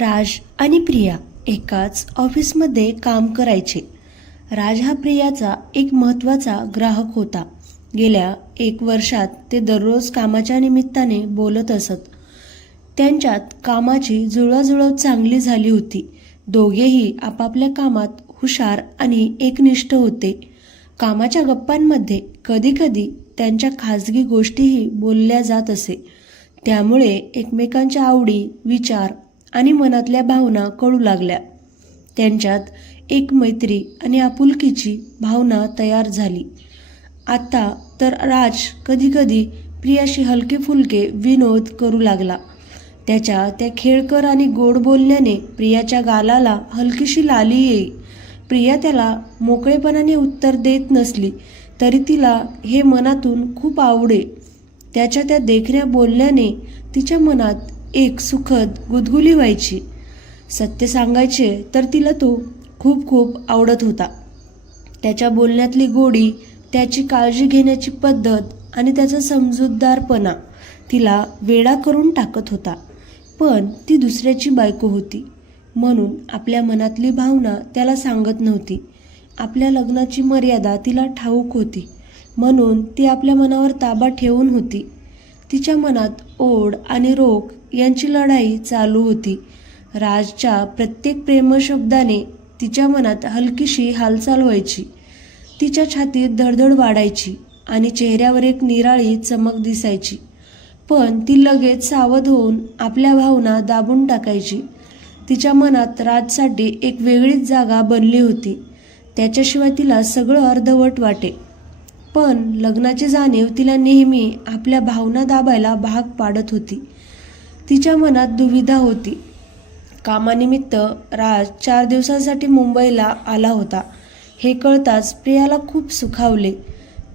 राज आणि प्रिया एकाच ऑफिसमध्ये काम करायचे. राज हा प्रियाचा एक महत्त्वाचा ग्राहक होता. गेल्या 1 वर्षात ते दररोज कामाच्या निमित्ताने बोलत असत. त्यांच्यात कामाची जुळवाजुळव चांगली झाली होती. दोघेही आपापल्या कामात हुशार आणि एकनिष्ठ होते. कामाच्या गप्पांमध्ये कधीकधी त्यांच्या खाजगी गोष्टीही बोलल्या जात असे. त्यामुळे एकमेकांच्या आवडी, विचार आणि मनातल्या भावना कळू लागल्या. त्यांच्यात एक मैत्री आणि आपुलकीची भावना तयार झाली. आता तर राज कधीकधी प्रियाशी हलके फुलके विनोद करू लागला. त्याच्या त्या खेळकर आणि गोड बोलण्याने प्रियाच्या गालाला हलकीशी लाली येई. प्रिया त्याला मोकळेपणाने उत्तर देत नसली तरी तिला हे मनातून खूप आवडे. त्याच्या त्या देखण्या बोलण्याने तिच्या मनात एक सुखद गुदगुली व्हायची. सत्य सांगायचे तर तिला तो खूप खूप आवडत होता. त्याच्या बोलण्यातली गोडी, त्याची काळजी घेण्याची पद्धत आणि त्याचा समजूतदारपणा तिला वेडा करून टाकत होता. पण ती दुसऱ्याची बायको होती म्हणून आपल्या मनातली भावना त्याला सांगत नव्हती. आपल्या लग्नाची मर्यादा तिला ठाऊक होती म्हणून ती आपल्या मनावर ताबा ठेवून होती. तिच्या मनात ओढ आणि रोख यांची लढाई चालू होती. राजच्या प्रत्येक प्रेमशब्दाने तिच्या मनात हलकीशी हालचाल व्हायची. तिच्या छातीत धडधड वाढायची आणि चेहऱ्यावर एक निराळी चमक दिसायची. पण ती लगेच सावध होऊन आपल्या भावना दाबून टाकायची. तिच्या मनात राजसाठी एक वेगळीच जागा बनली होती. त्याच्याशिवाय तिला सगळं अर्धवट वाटे. पण लग्नाची जाणीव तिला नेहमी आपल्या भावना दाबायला भाग पाडत होती. तिच्या मनात दुविधा होती. कामानिमित्त राज 4 दिवसांसाठी मुंबईला आला होता. हे कळताच प्रियाला खूप सुखावले.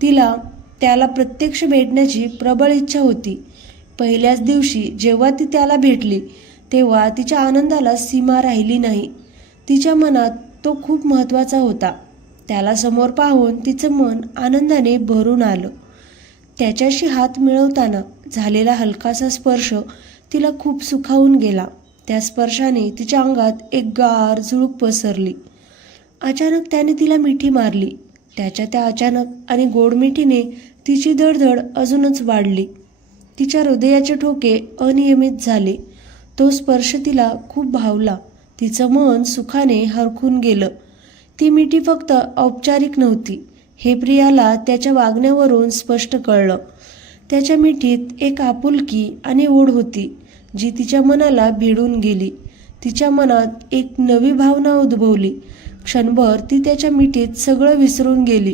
त्याला प्रत्यक्ष भेटण्याची प्रबळ इच्छा होती. पहिल्याच दिवशी जेव्हा ती त्याला भेटली तेव्हा तिच्या आनंदाला सीमा राहिली नाही. तिच्या मनात तो खूप महत्त्वाचा होता. त्याला समोर पाहून तिचं मन आनंदाने भरून आलं. त्याच्याशी हात मिळवताना झालेला हलकासा स्पर्श तिला खूप सुखावून गेला. त्या स्पर्शाने तिच्या अंगात एक गार झुळूक पसरली. अचानक त्याने तिला मिठी मारली. त्याच्या त्या अचानक आणि गोड मिठीने तिची धडधड अजूनच वाढली. तिच्या हृदयाचे ठोके अनियमित झाले. तो स्पर्श तिला खूप भावला. तिचं मन सुखाने हरखून गेलं. ती मिठी फक्त औपचारिक नव्हती हे प्रियाला त्याच्या वागण्यावरून स्पष्ट कळलं. त्याच्या मिठीत एक आपुलकी आणि ओढ होती जी तिच्या मनाला भिडून गेली. तिच्या मनात एक नवी भावना उद्भवली. क्षणभर ती त्याच्या मिठीत सगळं विसरून गेली.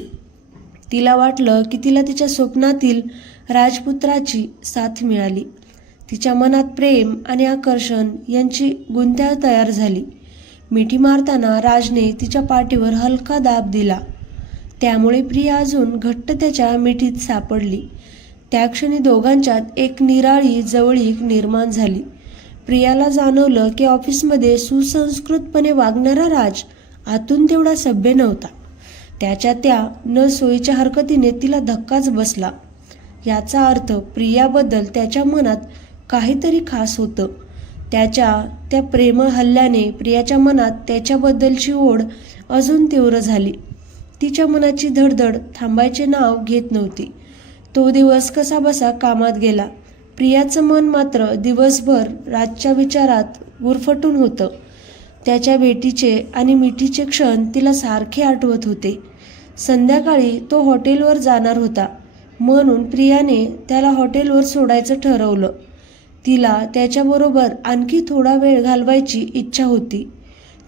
तिला वाटलं की तिला तिच्या स्वप्नातील राजपुत्राची साथ मिळाली. तिच्या मनात प्रेम आणि आकर्षण यांची गुंताळ तयार झाली. मिठी मारताना राजने तिच्या पाठीवर हलका दाब दिला. त्यामुळे प्रिया अजून घट्ट त्याच्या मिठीत सापडली. त्या क्षणी दोघांच्यात एक निराळी जवळीक निर्माण झाली. प्रियाला जाणवलं की ऑफिसमध्ये सुसंस्कृतपणे वागणारा राज आतून तेवढा सभ्य नव्हता. त्याच्या त्या न सोयीच्या हरकतीने तिला धक्काच बसला. याचा अर्थ प्रियाबद्दल त्याच्या मनात काहीतरी खास होतं. त्याच्या त्या प्रेमळ हल्ल्याने प्रियाच्या मनात त्याच्याबद्दलची ओढ अजून तीव्र झाली. तिच्या मनाची धडधड थांबायचे नाव घेत नव्हती. तो दिवस कसा बसा कामात गेला. प्रियाचं मन मात्र दिवसभर राजच्या विचारात गुरफटून होतं. त्याच्या भेटीचे आणि मिठीचे क्षण तिला सारखे आठवत होते. संध्याकाळी तो हॉटेलवर जाणार होता म्हणून प्रियाने त्याला हॉटेलवर सोडायचं ठरवलं. तिला त्याच्याबरोबर आणखी थोडा वेळ घालवायची इच्छा होती.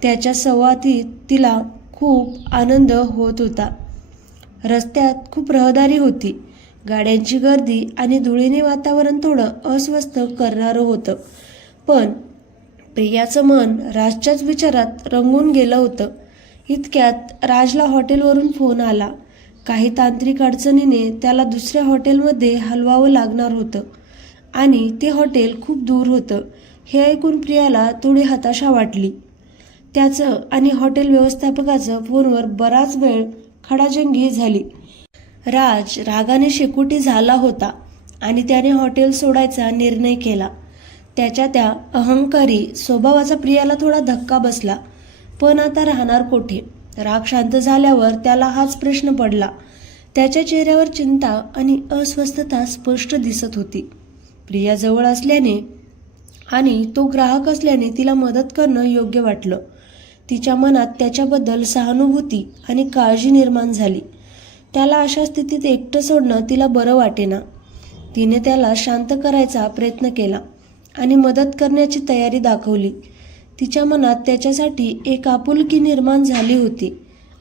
त्याच्या संवादात तिला खूप आनंद होत होता. रस्त्यात खूप रहदारी होती. गाड्यांची गर्दी आणि धुळीने वातावरण थोडं अस्वस्थ करणारं होतं. पण प्रियाचं मन राजच्याच विचारात रंगून गेलं होतं. इतक्यात राजला हॉटेलवरून फोन आला. काही तांत्रिक अडचणीने त्याला दुसऱ्या हॉटेलमध्ये हलवावं लागणार होतं आणि ते हॉटेल खूप दूर होतं. हे ऐकून प्रियाला थोडी हताशा वाटली. त्याचं आणि हॉटेल व्यवस्थापकाचं फोनवर बराच वेळ खडाजंगी झाली. राज रागाने शेकोटी झाला होता आणि त्याने हॉटेल सोडायचा निर्णय केला. त्याच्या त्या अहंकारी स्वभावाचा प्रियाला थोडा धक्का बसला. पण आता राहणार कोठे? राग शांत झाल्यावर त्याला हाच प्रश्न पडला. त्याच्या चेहऱ्यावर चिंता आणि अस्वस्थता स्पष्ट दिसत होती. प्रिया जवळ असल्याने आणि तो ग्राहक असल्याने तिला मदत करणं योग्य वाटलं. तिच्या मनात त्याच्याबद्दल सहानुभूती आणि काळजी निर्माण झाली. त्याला अशा स्थितीत एकटं सोडणं तिला बरं वाटेना. तिने त्याला शांत करायचा प्रयत्न केला आणि मदत करण्याची तयारी दाखवली. तिच्या मनात त्याच्यासाठी एक आपुलकी निर्माण झाली होती.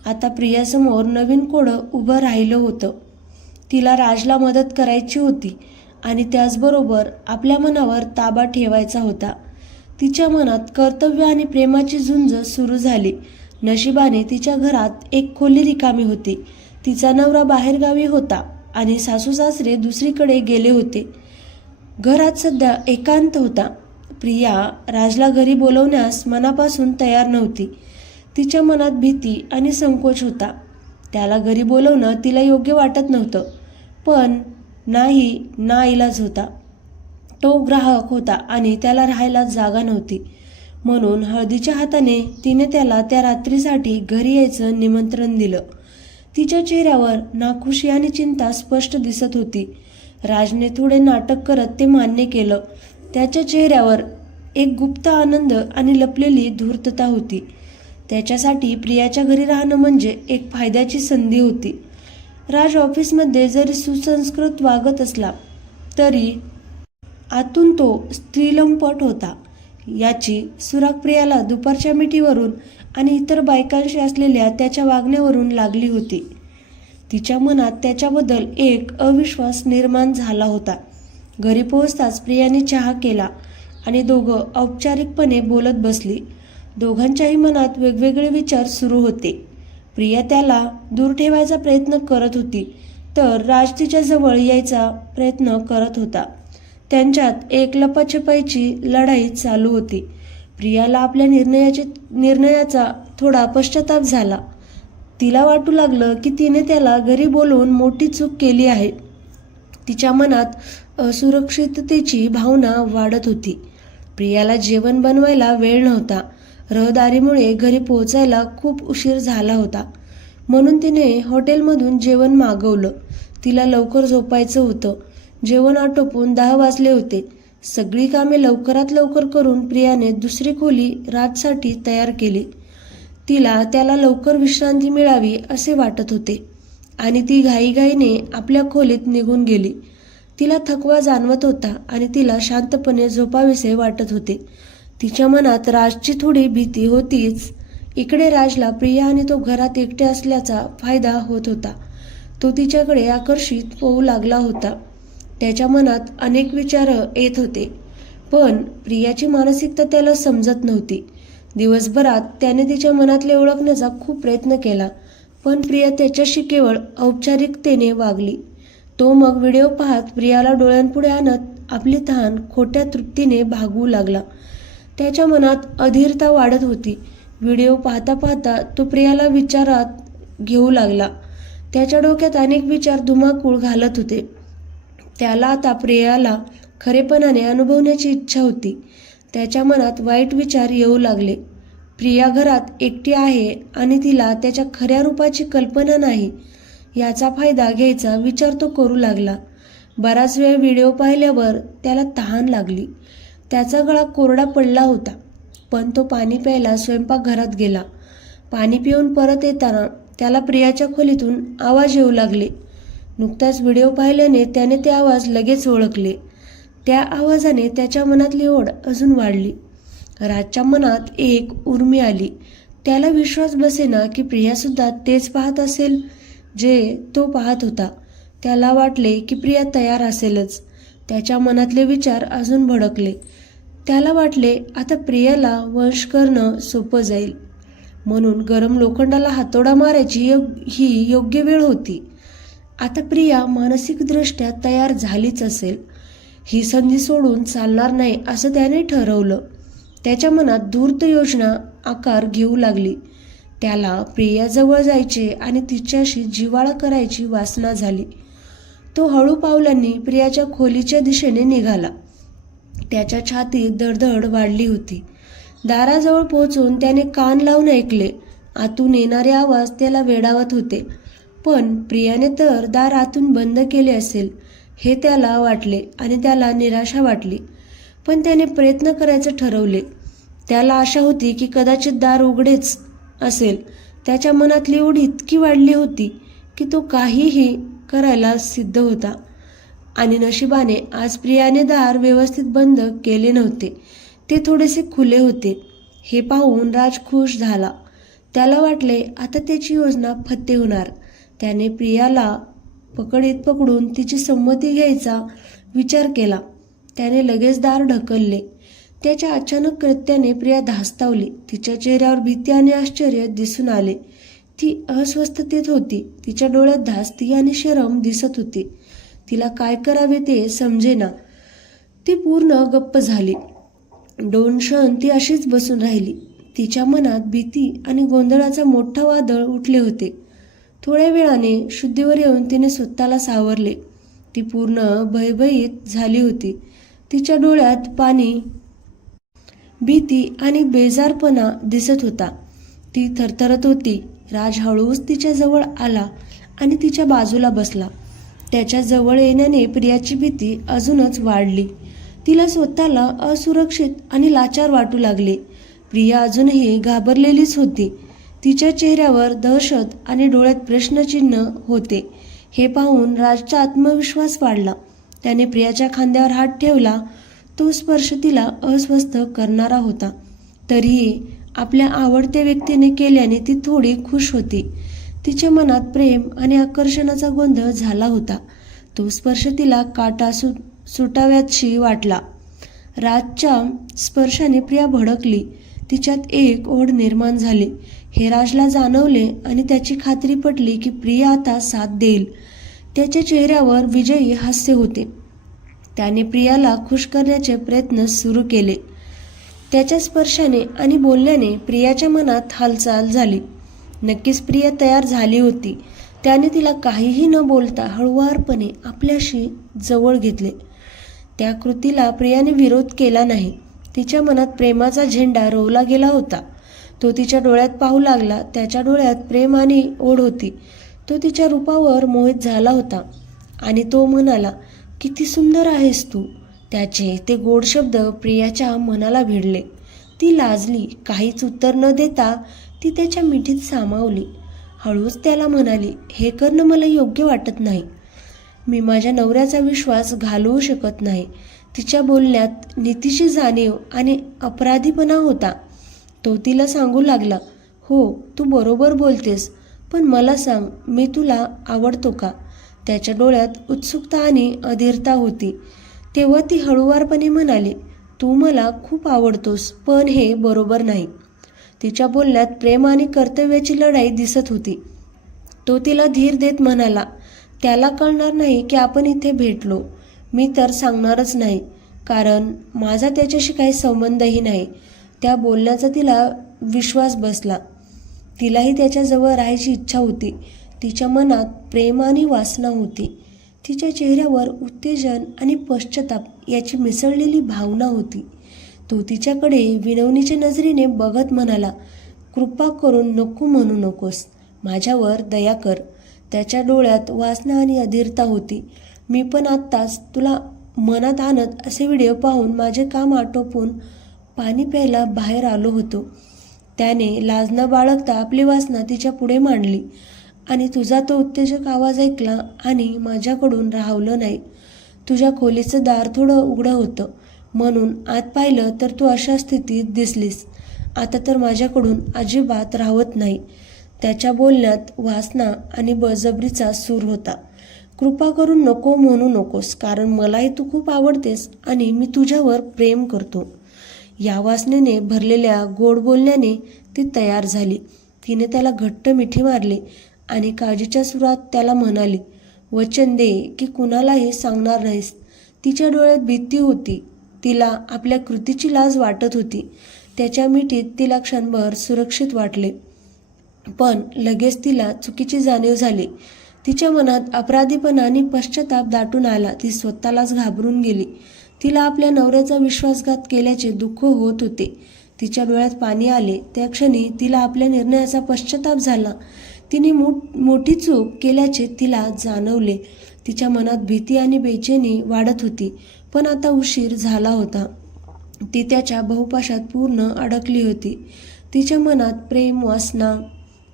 आता प्रियासमोर नवीन कोडं उभं राहिलं होतं. तिला राजला मदत करायची होती आणि त्याचबरोबर आपल्या मनावर ताबा ठेवायचा होता. तिच्या मनात कर्तव्य आणि प्रेमाची झुंज सुरू झाली. नशिबाने तिच्या घरात एक खोली रिकामी होती. तिचा नवरा बाहेरगावी होता आणि सासू सासरे दुसरीकडे गेले होते. घरात सध्या एकांत होता. प्रिया राजला घरी बोलवण्यास मनापासून तयार नव्हती. तिच्या मनात भीती आणि संकोच होता. त्याला घरी बोलवणं तिला योग्य वाटत नव्हतं, पण नाईलाज होता. तो ग्राहक होता आणि त्याला राहायला जागा नव्हती. म्हणून हळदीच्या हाताने तिने त्याला त्या रात्रीसाठी घरी यायचं निमंत्रण दिलं. तिच्या चेहऱ्यावर नाखुशी आणि चिंता स्पष्ट दिसत होती. राजने थोडे नाटक करत ते मान्य केलं. त्याच्या चेहऱ्यावर एक गुप्त आनंद आणि लपलेली धूर्तता होती. त्याच्यासाठी प्रियाच्या घरी राहणं म्हणजे एक फायद्याची संधी होती. राज ऑफिसमध्ये जरी सुसंस्कृत वागत असला तरी आतून तो स्त्रीलंपट होता. याची सुराग प्रियाला दुपारच्या मिठीवरून आणि इतर बायकांशी असलेल्या त्याच्या वागण्यावरून लागली होती. तिच्या मनात त्याच्याबद्दल एक अविश्वास निर्माण झाला होता. घरी पोहोचताच प्रियाने चहा केला आणि दोघं औपचारिकपणे बोलत बसली. दोघांच्याही मनात वेगवेगळे विचार सुरू होते. प्रिया त्याला दूर ठेवायचा प्रयत्न करत होती, तर राज तिच्या जवळ यायचा प्रयत्न करत होता. त्यांच्यात एक लपाछपाईची लढाई चालू होती. प्रियाला आपल्या निर्णयाचा थोडा पश्चाताप झाला. तिला वाटू लागलं की तिने त्याला घरी बोलवून मोठी चूक केली आहे. तिच्या मनात असुरक्षिततेची भावना वाढत होती. प्रियाला जेवण बनवायला वेळ नव्हता. रहदारीमुळे घरी पोहोचायला खूप उशीर झाला होता. म्हणून तिने हॉटेलमधून जेवण मागवलं. तिला लवकर झोपायचं होतं. जेवण आटोपून 10 वाजले होते. सगळी कामे लवकरात लवकर करून प्रियाने दुसरी खोली राजसाठी तयार केली. त्याला लवकर विश्रांती मिळावी असे वाटत होते आणि ती घाईघाईने आपल्या खोलीत निघून गेली. तिला थकवा जाणवत होता आणि तिला शांतपणे झोपावेसे वाटत होते. तिच्या मनात राजची थोडी भीती होतीच. इकडे राजला प्रिया आणि तो घरात एकटे असल्याचा फायदा होत होता. तो तिच्याकडे आकर्षित होऊ लागला होता. त्याच्या मनात अनेक विचार येत होते, पण प्रियाची मानसिकता त्याला समजत नव्हती. दिवसभरात त्याने तिच्या मनातले ओळखण्याचा खूप प्रयत्न केला, पण प्रिया त्याच्याशी केवळ औपचारिकतेने वागली. तो मग व्हिडिओ पाहत प्रियाला डोळ्यांपुढे आणत आपली तहान खोट्या तृप्तीने भागवू लागला. त्याच्या मनात अधीरता वाढत होती. व्हिडिओ पाहता पाहता तो प्रियाला विचारात घेऊ लागला. त्याच्या डोक्यात अनेक विचार धुमाकूळ घालत होते. त्याला आता प्रियाला खरेपणाने अनुभवण्याची इच्छा होती. त्याच्या मनात वाईट विचार येऊ लागले. प्रिया घरात एकटी आहे आणि तिला त्याच्या खऱ्या रूपाची कल्पना नाही याचा फायदा घ्यायचा विचार तो करू लागला. बराच वेळ व्हिडिओ पाहिल्यावर त्याला तहान लागली. त्याचा गळा कोरडा पडला होता, पण तो पाणी प्यायला स्वयंपाकघरात गेला. पाणी पिऊन परत येताना त्याला प्रियाच्या खोलीतून आवाज येऊ लागले. नुकताच व्हिडिओ पाहिल्याने त्याने ते आवाज लगेच ओळखले. त्या आवाजाने त्याच्या मनातली ओढ अजून वाढली. राजच्या मनात एक उर्मी आली. त्याला विश्वास बसेना की प्रियासुद्धा तेच पाहत असेल जे तो पाहत होता. त्याला वाटले की प्रिया तयार असेलच. त्याच्या मनातले विचार अजून भडकले. त्याला वाटले आता प्रियाला वश करणं सोपं जाईल, म्हणून गरम लोखंडाला हातोडा मारायची ही योग्य वेळ होती. आता प्रिया मानसिकदृष्ट्या तयार झालीच असेल. ही संधी सोडून चालणार नाही असं त्याने ठरवलं. त्याच्या मनात धूर्त योजना आकार घेऊ लागली. त्याला प्रियाजवळ जायचे आणि तिच्याशी जिव्हाळा करायची वासना झाली. तो हळू पावलांनी प्रियाच्या खोलीच्या दिशेने निघाला. त्याच्या छातीत धडधड वाढली होती. दाराजवळ पोहोचून त्याने कान लावून ऐकले. आतून येणारे आवाज त्याला वेडावत होते. पण प्रियाने तर दार आतून बंद केले असेल हे त्याला वाटले आणि त्याला निराशा वाटली. पण त्याने प्रयत्न करायचं ठरवले. त्याला आशा होती की कदाचित दार उघडेच असेल. त्याच्या मनातली ओढ इतकी वाढली होती की तो काहीही करायला सिद्ध होता. आणि नशिबाने आज प्रियाने दार व्यवस्थित बंद केले नव्हते. ते थोडेसे खुले होते. हे पाहून राज खुश झाला. त्याला वाटले आता त्याची योजना फत्ते होणार. त्याने प्रियाला पकडून तिची संमती घ्यायचा विचार केला. त्याने लगेच दार ढकलले. त्याच्या अचानक कृत्याने प्रिया धास्तावली. तिच्या चेहऱ्यावर भीती आणि आश्चर्य दिसून आले. ती अस्वस्थतेत होती. तिच्या डोळ्यात धास्ती आणि शरम दिसत होती. तिला काय करावे ते समजेना. ती पूर्ण गप्प झाली. 2 क्षण ती अशीच बसून राहिली. तिच्या मनात भीती आणि गोंधळाचा मोठा वादळ उठले होते. थोड्या वेळाने शुद्धीवर येऊन तिने स्वतःला सावरले. ती पूर्ण भयभीत झाली होती. तिच्या डोळ्यात पाणी, भीती आणि बेजारपणा दिसत होता. ती थरथरत होती. राज हळूच तिच्या जवळ आला आणि तिच्या बाजूला बसला. त्याच्या जवळ येण्याने प्रियाची भीती अजूनच वाढली. तिला स्वतःला असुरक्षित आणि लाचार वाटू लागले. प्रिया अजूनही घाबरलेलीच होती. तिच्या चेहऱ्यावर दहशत आणि डोळ्यात प्रश्नचिन्ह होते. हे पाहून राजचा आत्मविश्वास वाढला. त्याने प्रियाच्या खांद्यावर हात ठेवला. तो स्पर्श तिला अस्वस्थ करणारा होता. तरीही आपल्या आवडत्या व्यक्तीने केल्याने ती थोडी खुश होती. तिच्या मनात प्रेम आणि आकर्षणाचा गोंधळ झाला होता. तो स्पर्श तिला काटा सुटाव्याशी वाटला. राजच्या स्पर्शाने प्रिया भडकली. तिच्यात एक ओढ निर्माण झाली. हे राजला जाणवले आणि त्याची खात्री पटली की प्रिया आता साथ देईल. त्याच्या चेहऱ्यावर विजयी हास्य होते. त्याने प्रियाला खुश करण्याचे प्रयत्न सुरू केले. त्याच्या स्पर्शाने आणि बोलण्याने प्रियाच्या मनात हालचाल झाली. नक्कीच प्रिया तयार झाली होती. त्याने तिला काहीही न बोलता हळुवारपणे आपल्याशी जवळ घेतले. त्या कृतीला प्रियाने विरोध केला नाही. तिच्या मनात प्रेमाचा झेंडा रोवला गेला होता. तो तिच्या डोळ्यात पाहू लागला. त्याच्या डोळ्यात प्रेम आणि ओढ होती. तो तिच्या रूपावर मोहित झाला होता आणि तो म्हणाला, किती सुंदर आहेस तू. त्याचे ते गोड शब्द प्रियाच्या मनाला भिडले. ती लाजली. काहीच उत्तर न देता ती त्याच्या मिठीत सामावली. हळूच त्याला म्हणाली, हे करणं मला योग्य वाटत नाही. मी माझ्या नवऱ्याचा विश्वास घालवू शकत नाही. तिच्या बोलण्यात नीतीची जाणीव आणि अपराधीपणा होता. तो तिला सांगू लागला, हो तू बरोबर बोलतेस, पण मला सांग, मी तुला आवडतो का? त्याच्या डोळ्यात उत्सुकता आणि अधीरता होती. तेव्हा ती हळुवारपणे म्हणाली, तू मला खूप आवडतोस, पण हे बरोबर नाही. तिच्या बोलण्यात प्रेम आणि कर्तव्याची लढाई दिसत होती. तो तिला धीर देत म्हणाला, त्याला कळणार नाही की आपण इथे भेटलो. मी तर सांगणारच नाही, कारण माझा त्याच्याशी काही संबंधही नाही. त्या बोलण्याचा तिला विश्वास बसला. तिलाही त्याच्याजवळ राहायची इच्छा होती. तिच्या मनात प्रेम आणि वासना होती. तिच्या चेहऱ्यावर उत्तेजन आणि पश्चाताप याची मिसळलेली भावना होती. तो तिच्याकडे विनवणीच्या नजरेने बघत म्हणाला, कृपा करून नको म्हणू नकोस, माझ्यावर दया कर. त्याच्या डोळ्यात वासना आणि अधीरता होती. मी पण आत्ताच तुला मनात आणत असे व्हिडिओ पाहून माझे काम आटोपून पाणी प्यायला बाहेर आलो होतो. त्याने लाज न बाळगता आपली वासना तिच्या पुढे मांडली. आणि तुझा तो उत्तेजक आवाज ऐकला आणि माझ्याकडून राहवलं नाही. तुझ्या खोलीचं दार थोडं उघडं होतं, म्हणून आत पाहिलं तर तू अशा स्थितीत दिसलीस. आता तर माझ्याकडून अजिबात राहवत नाही. त्याच्या बोलण्यात वासना आणि बळजबरीचा सूर होता. कृपा करून नको म्हणू नकोस, कारण मलाही तू खूप आवडतेस आणि मी तुझ्यावर प्रेम करतो. या वासनेने भरलेल्या गोड बोलण्याने ती तयार झाली. तिने त्याला घट्ट मिठी मारली आणि काळजीच्या सुरात त्याला म्हणाली, वचन दे की कुणालाही सांगणार नाहीस. तिच्या डोळ्यात भीती होती. तिला आपल्या कृतीची लाज वाटत होती. त्याच्या मिठीत तिला क्षणभर सुरक्षित वाटले, पण लगेच तिला चुकीची जाणीव झाली. तिच्या मनात अपराधीपणा आणि पश्चाताप दाटून आला. ती स्वतःलाच घाबरून गेली. तिला आपल्या नवऱ्याचा विश्वासघात केल्याचे दुःख होत होते. तिच्या डोळ्यात पाणी आले. त्या क्षणी तिला आपल्या निर्णयाचा पश्चाताप झाला. तिने मोठी चूक केल्याचे तिला जाणवले. तिच्या मनात भीती आणि बेचैनी वाढत होती, पण आता उशीर झाला होता. ती त्याच्या बहुपाशात पूर्ण अडकली होती. तिच्या मनात प्रेम, वासना,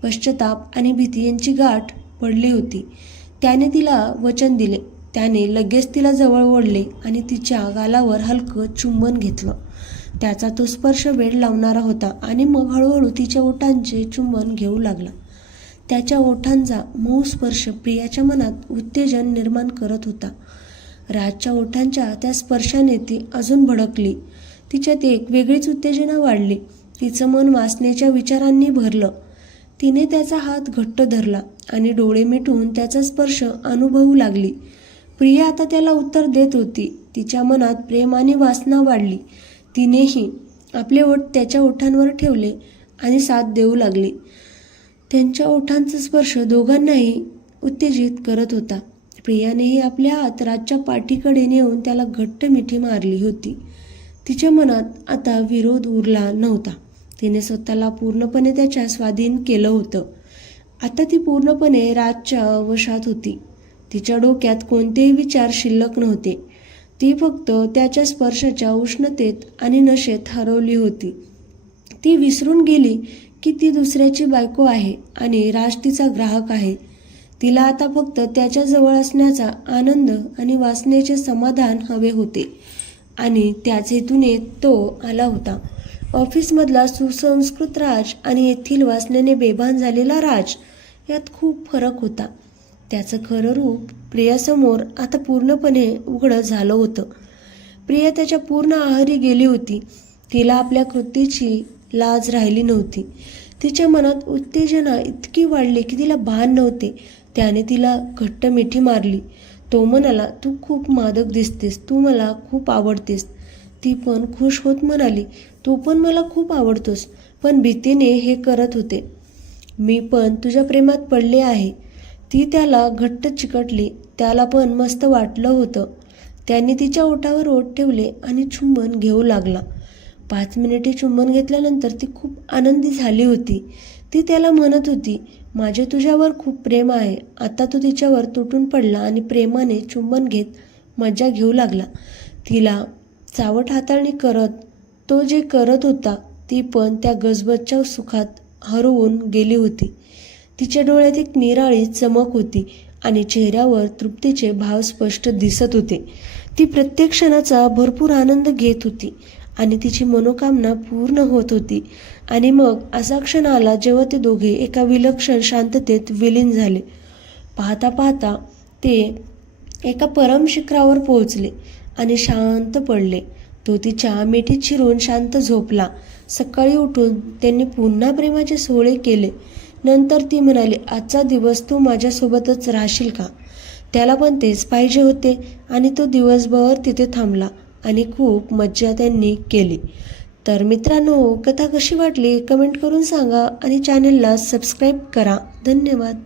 पश्चाताप आणि भीती यांची गाठ पडली होती. त्याने तिला वचन दिले. त्याने लगेच तिला जवळ ओढले आणि तिच्या गालावर हलकं चुंबन घेतलं. त्याचा तो स्पर्श वेड लावणारा होता आणि मग हळूहळू तिच्या ओठांचे चुंबन घेऊ लागला. त्याच्या ओठांचा मऊ स्पर्श प्रियाच्या मनात उत्तेजन निर्माण करत होता. राजच्या ओठांच्या त्या स्पर्शाने ती अजून भडकली. तिच्यात एक वेगळीच उत्तेजना वाढली. तिचं मन वासनेच्या विचारांनी भरलं. तिने त्याचा हात घट्ट धरला आणि डोळे मिटून त्याचा स्पर्श अनुभवू लागली. प्रिया आता त्याला उत्तर देत होती. तिच्या मनात प्रेम आणि वासना वाढली. तिनेही आपले ओठ त्याच्या ओठांवर ठेवले आणि साथ देऊ लागली. त्यांच्या ओठांचा स्पर्श दोघांनाही उत्तेजित करत होता. प्रियानेही आपल्या हात राजच्या पाठीकडे नेऊन त्याला घट्ट मिठी मारली होती. तिच्या मनात आता विरोध उरला नव्हता. तिने स्वतःला पूर्णपणे त्याच्या स्वाधीन केलं होतं. आता ती पूर्णपणे राजच्या वशात होती. तिच्या डोक्यात कोणतेही विचार शिल्लक नव्हते. ती फक्त त्याच्या स्पर्शाच्या उष्णतेत आणि नशेत हरवली होती. ती विसरून गेली की ती दुसऱ्याची बायको आहे आणि राज तिचा ग्राहक आहे. तिला आता फक्त त्याच्या जवळ असण्याचा आनंद आणि वासनेचे समाधान हवे होते आणि त्याच हेतूने तो आला होता. ऑफिसमधला सुसंस्कृत राज आणि येथील वासनेने बेभान झालेला राज यात खूप फरक होता. त्याचं खरं रूप प्रियासमोर आता पूर्णपणे उघडं झालं होतं. प्रिया त्याच्या पूर्ण आहारी गेली होती. तिला आपल्या कृतीची लाज राहिली नव्हती. तिच्या मनात उत्तेजना इतकी वाढली की तिला भान नव्हते. त्याने तिला घट्ट मिठी मारली. तो म्हणाला, तू खूप मादक दिसतेस, तू मला खूप आवडतेस. ती पण खुश होत म्हणाली, तू पण मला खूप आवडतोस. पण भीतीने हे करत होते. मी पण तुझ्या प्रेमात पडले आहे. ती त्याला घट्ट चिकटली. त्याला पण मस्त वाटलं होतं. त्याने तिच्या ओठावर ओठ ठेवले आणि चुंबन घेऊ लागला. 5 मिनिटे चुंबन घेतल्यानंतर ती खूप आनंदी झाली होती. ती त्याला म्हणत होती, माझे तुझ्यावर खूप प्रेम आहे. आता तो तिच्यावर तुटून पडला आणि प्रेमाने चुंबन घेत मजा घेऊ लागला. तिला चावट हाताळणी करत तो जे करत होता ती पण त्या गजबजच्या सुखात हरवून गेली होती. तिच्या डोळ्यात एक निराळी चमक होती आणि चेहऱ्यावर तृप्तीचे भाव स्पष्ट दिसत होते. ती प्रत्येक क्षणाचा भरपूर आनंद घेत होती आणि तिची मनोकामना पूर्ण होत होती. आणि मग असा क्षण आला जेव्हा ते दोघे एका विलक्षण शांततेत विलीन झाले. पाहता पाहता ते एका परम शिखरावर पोहोचले आणि शांत पडले. तो तिच्या मिठीत शिरून शांत झोपला. सकाळी उठून त्यांनी पुन्हा प्रेमाचे सोहळे केले. नंतर ती म्हणाली, आजचा दिवस तू माझ्यासोबतच राहशील का? त्याला पण तेच पाहिजे होते आणि तो दिवसभर तिथे थांबला आणि खूप मज्जा त्यांनी केली. तर मित्रांनो, कथा कशी वाटली कमेंट करून सांगा आणि चॅनलला सबस्क्राईब करा. धन्यवाद.